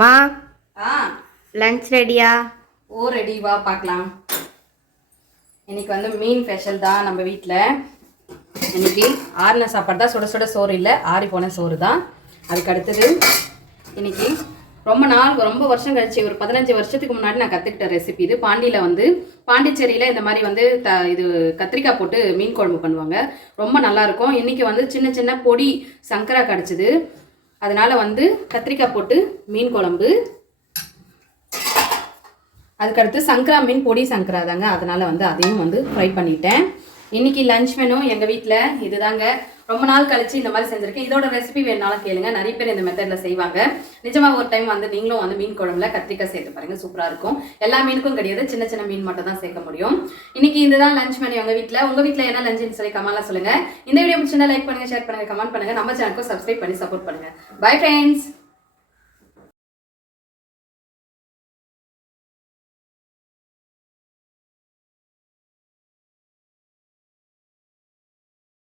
மா ஆ லஞ்ச் ரெடியா? ஓ ரெடி, வா பார்க்கலாம். இன்னைக்கு வந்து மீன் ஸ்பெஷல் தான் நம்ம வீட்டில். இன்னைக்கு ஆறின சாப்பாடு தான், சுட சுட சோறு இல்லை, ஆறி போன சோறு தான். அதுக்கு அடுத்தது இன்னைக்கு ரொம்ப வருஷம் கழிச்சு, ஒரு 15 வருஷத்துக்கு முன்னாடி நான் கற்றுக்கிட்ட ரெசிபி இது. பாண்டிச்சேரியில் இந்த மாதிரி வந்து இது கத்திரிக்காய் போட்டு மீன் குழம்பு பண்ணுவாங்க, ரொம்ப நல்லாயிருக்கும். இன்னைக்கு வந்து சின்ன சின்ன பொடி சங்கரா கிடச்சிது, அதனால வந்து கத்திரிக்காய் போட்டு மீன் குழம்பு. அதுக்கடுத்து சங்கரா மீன் பொடி சங்கரா தாங்க, அதனால வந்து அதையும் வந்து ஃப்ரை பண்ணிட்டேன். இன்னைக்கு லஞ்ச் மெனு எங்கள் வீட்டில் இதுதாங்க. ரொம்ப நாள் கழிச்சு இந்த மாதிரி செஞ்சுருக்கேன். இதோட ரெசிபி வேணாலும் கேளுங்க, நிறைய பேர் இந்த மெத்தடில் செய்வாங்க. நிஜமாக ஒரு டைம் வந்து நீங்களும் வந்து மீன் குழம்புல கத்திரிக்காய் சேர்த்து பாருங்க, சூப்பராக இருக்கும். எல்லா மீனுக்கும் கிடையாது, சின்ன சின்ன மீன் மட்டும் தான் சேர்க்க முடியும். இன்னைக்கு இதுதான் லஞ்ச் மெனு எங்கள் வீட்டில். உங்கள் வீட்டில் என்ன லஞ்சுன்னு சொல்லி கமெண்ட்ல சொல்லுங்க. இந்த வீடியோ பிடிச்சிருந்தா லைக் பண்ணுங்க, ஷேர் பண்ணுங்க, கமெண்ட் பண்ணுங்க. நம்ம சேனலுக்கும் சப்ஸ்கிரைப் பண்ணி சப்போர்ட் பண்ணுங்க. Bye friends.